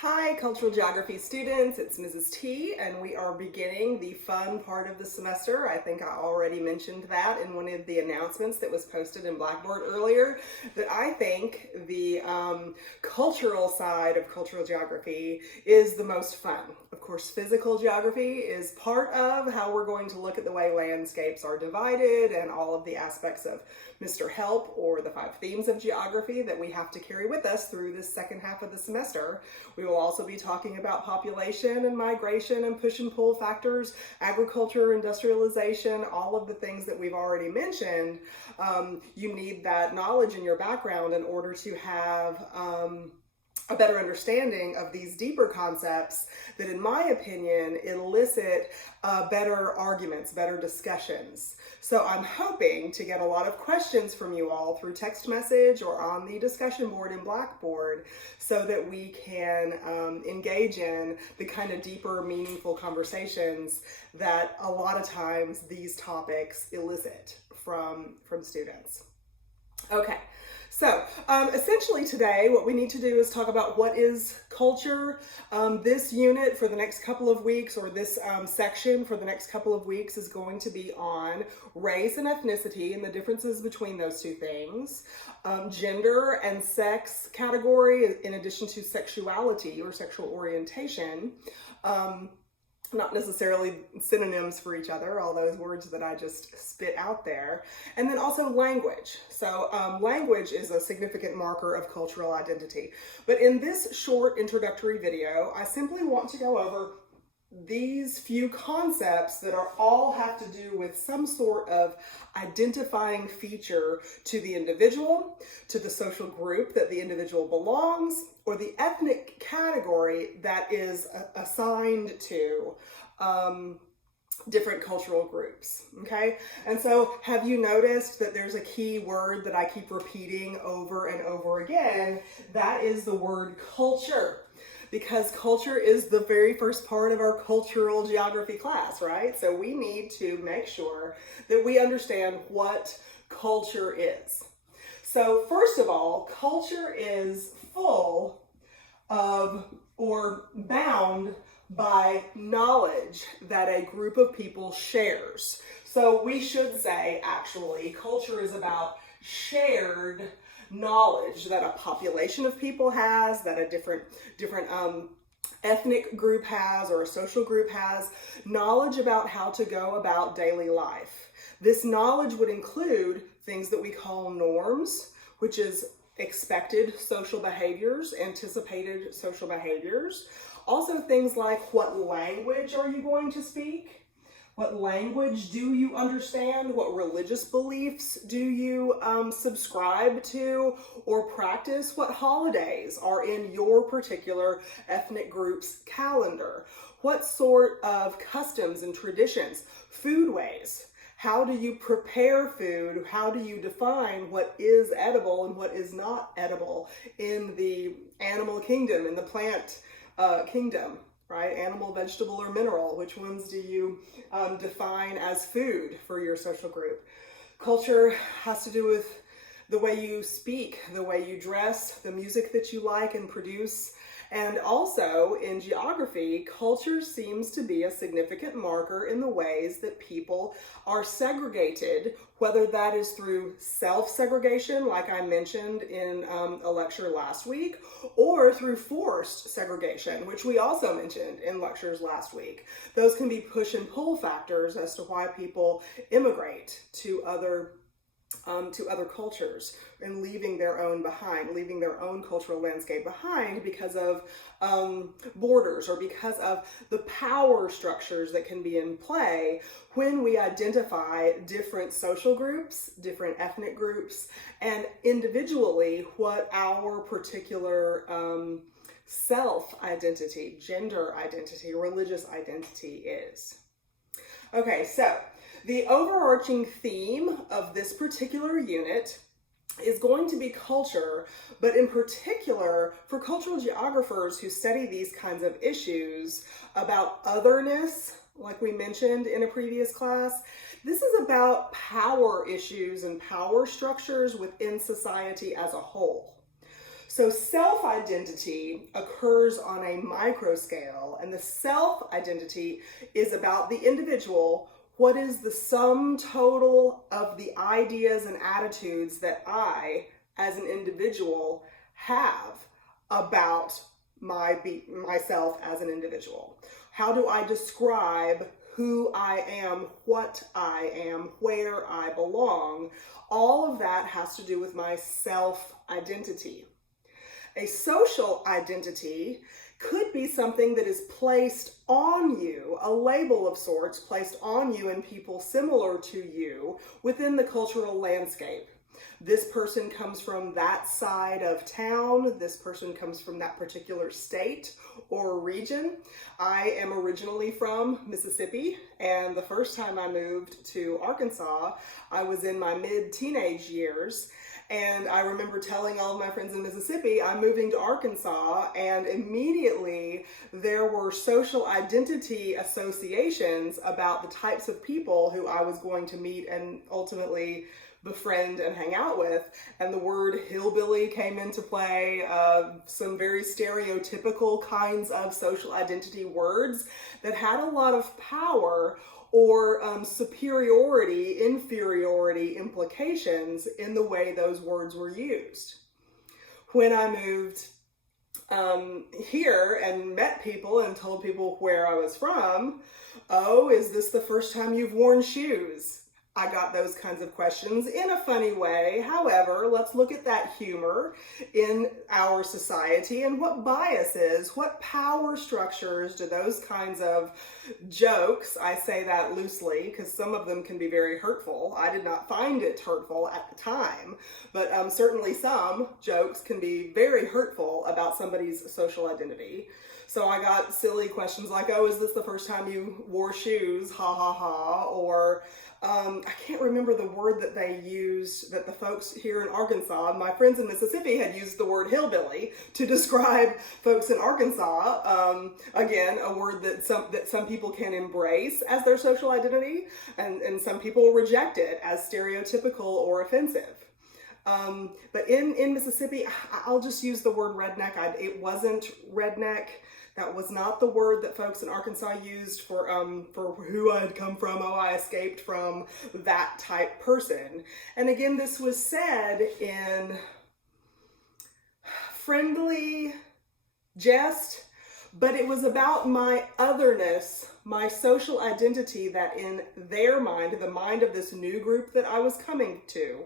Hi, cultural geography students. It's Mrs. T, and we are beginning the fun part of the semester. I think I already mentioned that in one of the announcements that was posted in Blackboard earlier, that I think the cultural side of cultural geography is the most fun. Of course, physical geography is part of how we're going to look at the way landscapes are divided and all of the aspects of Mr. Help, or the 5 themes of geography that we have to carry with us through this second half of the semester. We will also be talking about population and migration and push and pull factors, agriculture, industrialization, all of the things that we've already mentioned. You need that knowledge in your background in order to have a better understanding of these deeper concepts that, in my opinion, elicit better arguments, better discussions. So I'm hoping to get a lot of questions from you all through text message or on the discussion board in Blackboard so that we can engage in the kind of deeper, meaningful conversations that a lot of times these topics elicit from students. Okay. So essentially today what we need to do is talk about what is culture. This unit for the next couple of weeks, or this section for the next couple of weeks, is going to be on race and ethnicity and the differences between those two things, gender and sex category, in addition to sexuality or sexual orientation. Not necessarily synonyms for each other, all those words that I just spit out there. And then also language. So language is a significant marker of cultural identity. But in this short introductory video, I simply want to go over these few concepts that are all have to do with some sort of identifying feature to the individual, to the social group that the individual belongs, or the ethnic category that is assigned to different cultural groups, okay? And so have you noticed that there's a key word that I keep repeating over and over again? That is the word culture. Because culture is the very first part of our cultural geography class, right? So we need to make sure that we understand what culture is. So first of all, culture is full of, or bound by, knowledge that a group of people shares. So we should say, actually, culture is about shared knowledge that a population of people has, that a different ethnic group has, or a social group has, knowledge about how to go about daily life. This knowledge would include things that we call norms, which is expected social behaviors, anticipated social behaviors. Also things like, what language are you going to speak? What language do you understand? What religious beliefs do you subscribe to or practice? What holidays are in your particular ethnic group's calendar? What sort of customs and traditions? Foodways. How do you prepare food? How do you define what is edible and what is not edible in the animal kingdom, in the plant kingdom? Right? Animal, vegetable, or mineral. Which ones do you define as food for your social group? Culture has to do with the way you speak, the way you dress, the music that you like and produce. And also in geography, culture seems to be a significant marker in the ways that people are segregated, whether that is through self-segregation, like I mentioned in a lecture last week, or through forced segregation, which we also mentioned in lectures last week. Those can be push and pull factors as to why people immigrate to other cultures and leaving their own behind, leaving their own cultural landscape behind because of borders, or because of the power structures that can be in play when we identify different social groups, different ethnic groups, and individually what our particular self-identity, gender identity, religious identity is. Okay, so the overarching theme of this particular unit is going to be culture, but in particular for cultural geographers who study these kinds of issues about otherness, like we mentioned in a previous class. This is about power issues and power structures within society as a whole. So self-identity occurs on a micro scale, and the self-identity is about the individual. What is the sum total of the ideas and attitudes that I, as an individual, have about myself as an individual? How do I describe who I am, what I am, where I belong? All of that has to do with my self-identity. A social identity could be something that is placed on you, a label of sorts placed on you and people similar to you within the cultural landscape. This person comes from that side of town. This person comes from that particular state or region. I am originally from Mississippi, and the first time I moved to Arkansas, I was in my mid-teenage years. And I remember telling all of my friends in Mississippi, I'm moving to Arkansas, and immediately there were social identity associations about the types of people who I was going to meet and ultimately befriend and hang out with. And the word hillbilly came into play, some very stereotypical kinds of social identity words that had a lot of power or superiority, inferiority implications in the way those words were used. When I moved here and met people and told people where I was from, oh, is this the first time you've worn shoes? I got those kinds of questions in a funny way. However, let's look at that humor in our society and what biases, what power structures do those kinds of jokes, I say that loosely because some of them can be very hurtful. I did not find it hurtful at the time, but certainly some jokes can be very hurtful about somebody's social identity. So I got silly questions like, oh, is this the first time you wore shoes? Ha ha ha. Or I can't remember the word that they used, that the folks here in Arkansas, my friends in Mississippi had used the word hillbilly to describe folks in Arkansas. Again, a word that some people can embrace as their social identity, and some people reject it as stereotypical or offensive. But in Mississippi, I'll just use the word redneck. It wasn't redneck. That was not the word that folks in Arkansas used for who I had come from. Oh, I escaped from that type person. And again, this was said in friendly jest, but it was about my otherness, my social identity that in their mind, the mind of this new group that I was coming to,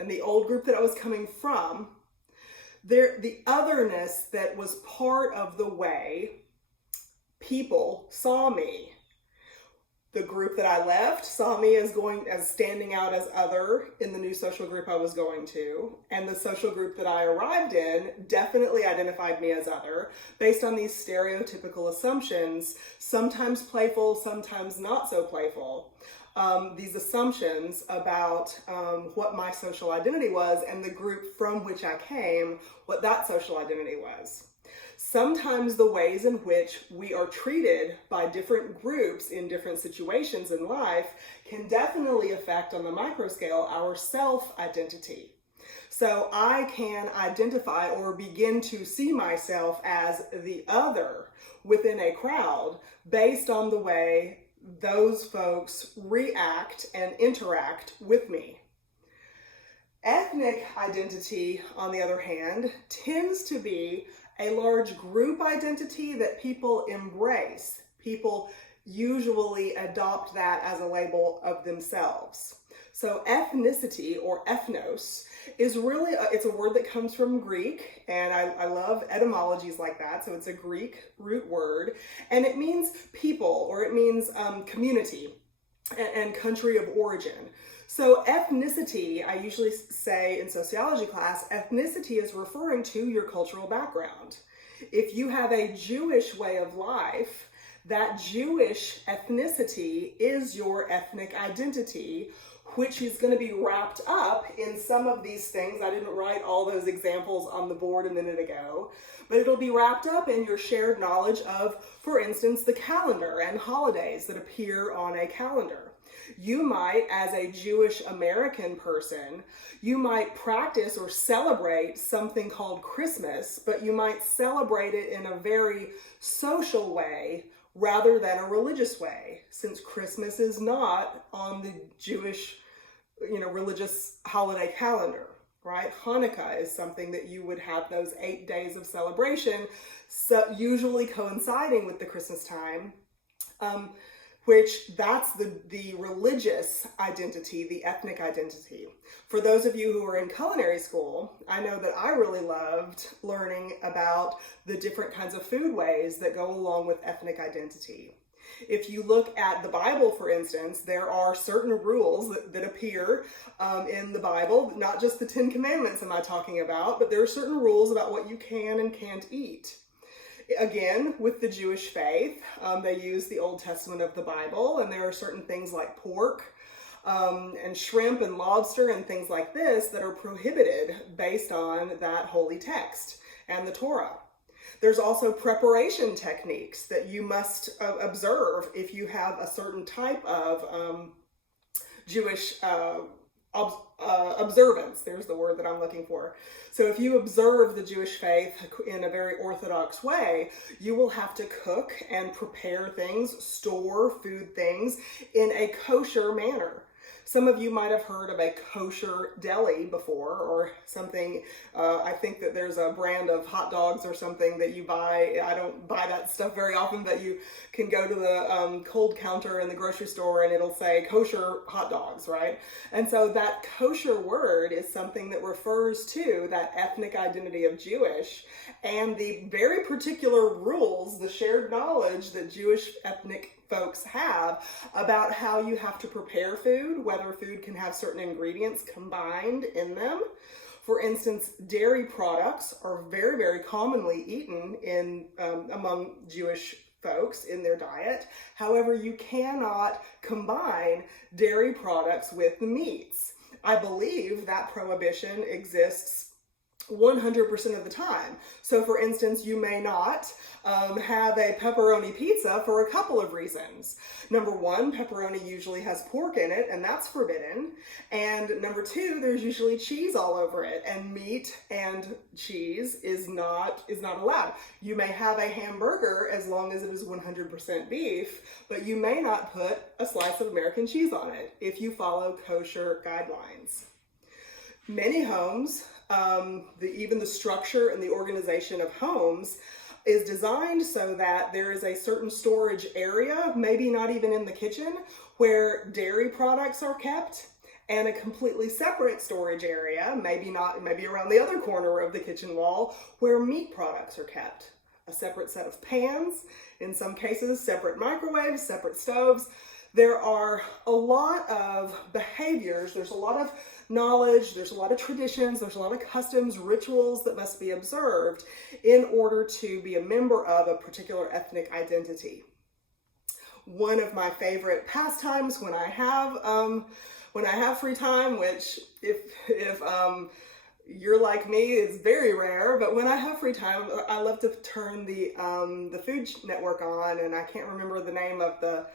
and the old group that I was coming from, the otherness that was part of the way people saw me. The group that I left saw me as standing out as other in the new social group I was going to, and the social group that I arrived in definitely identified me as other based on these stereotypical assumptions, sometimes playful, sometimes not so playful. These assumptions about what my social identity was and the group from which I came, what that social identity was. Sometimes the ways in which we are treated by different groups in different situations in life can definitely affect on the micro scale our self-identity. So I can identify or begin to see myself as the other within a crowd based on the way those folks react and interact with me. Ethnic identity, on the other hand, tends to be a large group identity that people embrace. People usually adopt that as a label of themselves. So ethnicity, or ethnos, is really, it's a word that comes from Greek, and I love etymologies like that. So it's a Greek root word, and it means people, or it means community and country of origin. So ethnicity, I usually say in sociology class, ethnicity is referring to your cultural background. If you have a Jewish way of life, that Jewish ethnicity is your ethnic identity, which is going to be wrapped up in some of these things. I didn't write all those examples on the board a minute ago, but it'll be wrapped up in your shared knowledge of, for instance, the calendar and holidays that appear on a calendar. You might, as a Jewish American person, you might practice or celebrate something called Christmas, but you might celebrate it in a very social way rather than a religious way, since Christmas is not on the Jewish, religious holiday calendar, right? Hanukkah is something that you would have those 8 days of celebration, so usually coinciding with the Christmas time, which that's the religious identity, the ethnic identity. For those of you who are in culinary school, I know that I really loved learning about the different kinds of food ways that go along with ethnic identity. If you look at the Bible, for instance, there are certain rules that appear in the Bible, not just the 10 Commandments am I talking about, but there are certain rules about what you can and can't eat. Again, with the Jewish faith, they use the Old Testament of the Bible, and there are certain things like pork and shrimp and lobster and things like this that are prohibited based on that holy text and the Torah. There's also preparation techniques that you must observe if you have a certain type of Jewish observance. There's the word that I'm looking for. So if you observe the Jewish faith in a very orthodox way, you will have to cook and prepare things, store food things in a kosher manner. Some of you might have heard of a kosher deli before, or something. I think that there's a brand of hot dogs or something that you buy. I don't buy that stuff very often, but you can go to the cold counter in the grocery store and it'll say kosher hot dogs, right? And so that kosher word is something that refers to that ethnic identity of Jewish and the very particular rules, the shared knowledge that Jewish ethnic folks have about how you have to prepare food, whether food can have certain ingredients combined in them. For instance, dairy products are very, very commonly eaten in among Jewish folks in their diet. However, you cannot combine dairy products with meats. I believe that prohibition exists 100% of the time. So for instance, you may not have a pepperoni pizza for a couple of reasons. Number one, pepperoni usually has pork in it, and that's forbidden. And number two, there's usually cheese all over it, and meat and cheese is not allowed. You may have a hamburger as long as it is 100% beef, but you may not put a slice of American cheese on it if you follow kosher guidelines. Many homes, even the structure and the organization of homes is designed so that there is a certain storage area, maybe not even in the kitchen, where dairy products are kept, and a completely separate storage area, maybe around the other corner of the kitchen wall, where meat products are kept. A separate set of pans, in some cases separate microwaves, separate stoves. There are a lot of behaviors, there's a lot of knowledge, there's a lot of traditions, there's a lot of customs, rituals that must be observed in order to be a member of a particular ethnic identity. One of my favorite pastimes when I have free time, which if you're like me, it's very rare, but when I have free time, I love to turn the Food Network on, and I can't remember the name of the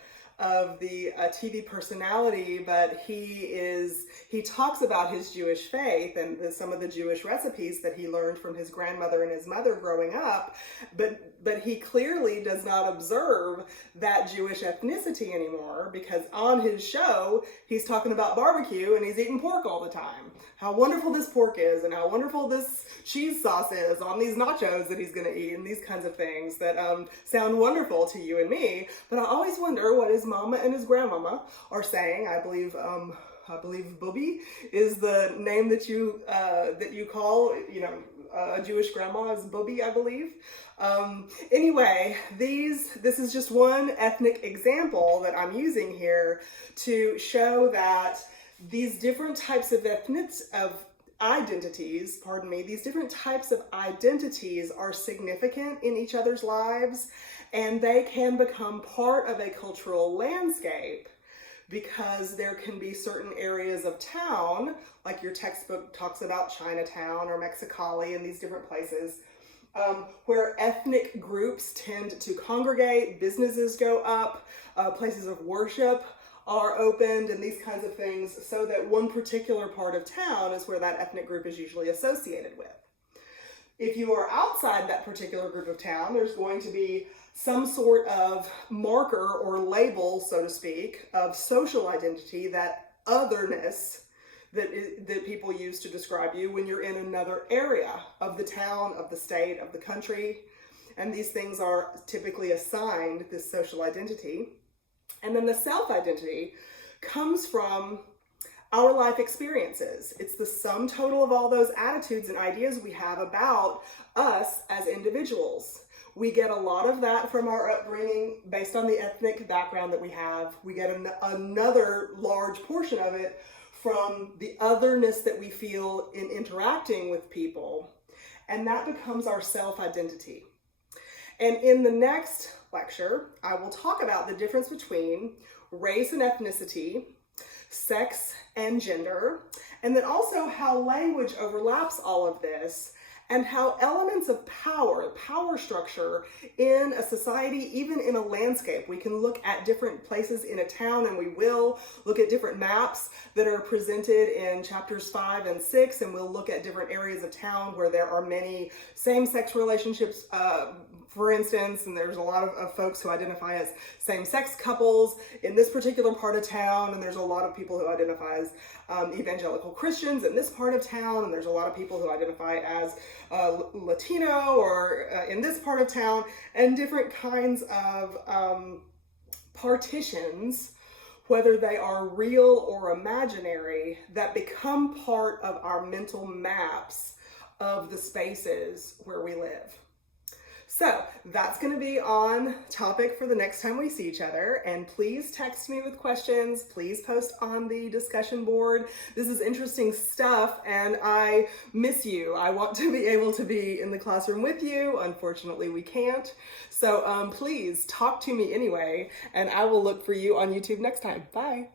TV personality, but he talks about his Jewish faith and some of the Jewish recipes that he learned from his grandmother and his mother growing up, but he clearly does not observe that Jewish ethnicity anymore, because on his show he's talking about barbecue and he's eating pork all the time. How wonderful this pork is, and how wonderful this cheese sauce is on these nachos that he's going to eat, and these kinds of things that sound wonderful to you and me. But I always wonder what his mama and his grandmama are saying. I believe Bubby is the name that you call, a Jewish grandma is Bubby, I believe. Anyway, this is just one ethnic example that I'm using here to show that these different types of identities are significant in each other's lives, and they can become part of a cultural landscape because there can be certain areas of town, like your textbook talks about Chinatown or Mexicali and these different places, where ethnic groups tend to congregate, businesses go up, places of worship are opened and these kinds of things, so that one particular part of town is where that ethnic group is usually associated with. If you are outside that particular group of town, there's going to be some sort of marker or label, so to speak, of social identity, that otherness that people use to describe you when you're in another area of the town, of the state, of the country. And these things are typically assigned this social identity. And then the self-identity comes from our life experiences. It's the sum total of all those attitudes and ideas we have about us as individuals. We get a lot of that from our upbringing based on the ethnic background that we have. We get another large portion of it from the otherness that we feel in interacting with people. And that becomes our self-identity. And in the next lecture, I will talk about the difference between race and ethnicity, sex and gender, and then also how language overlaps all of this, and how elements of power structure in a society, even in a landscape. We can look at different places in a town, and we will look at different maps that are presented in chapters 5 and 6, and we'll look at different areas of town where there are many same-sex relationships, for instance, and there's a lot of folks who identify as same-sex couples in this particular part of town, and there's a lot of people who identify as evangelical Christians in this part of town, and there's a lot of people who identify as Latino or in this part of town, and different kinds of partitions, whether they are real or imaginary, that become part of our mental maps of the spaces where we live. So that's going to be on topic for the next time we see each other. And please text me with questions. Please post on the discussion board. This is interesting stuff, and I miss you. I want to be able to be in the classroom with you. Unfortunately, we can't. So please talk to me anyway, and I will look for you on YouTube next time. Bye.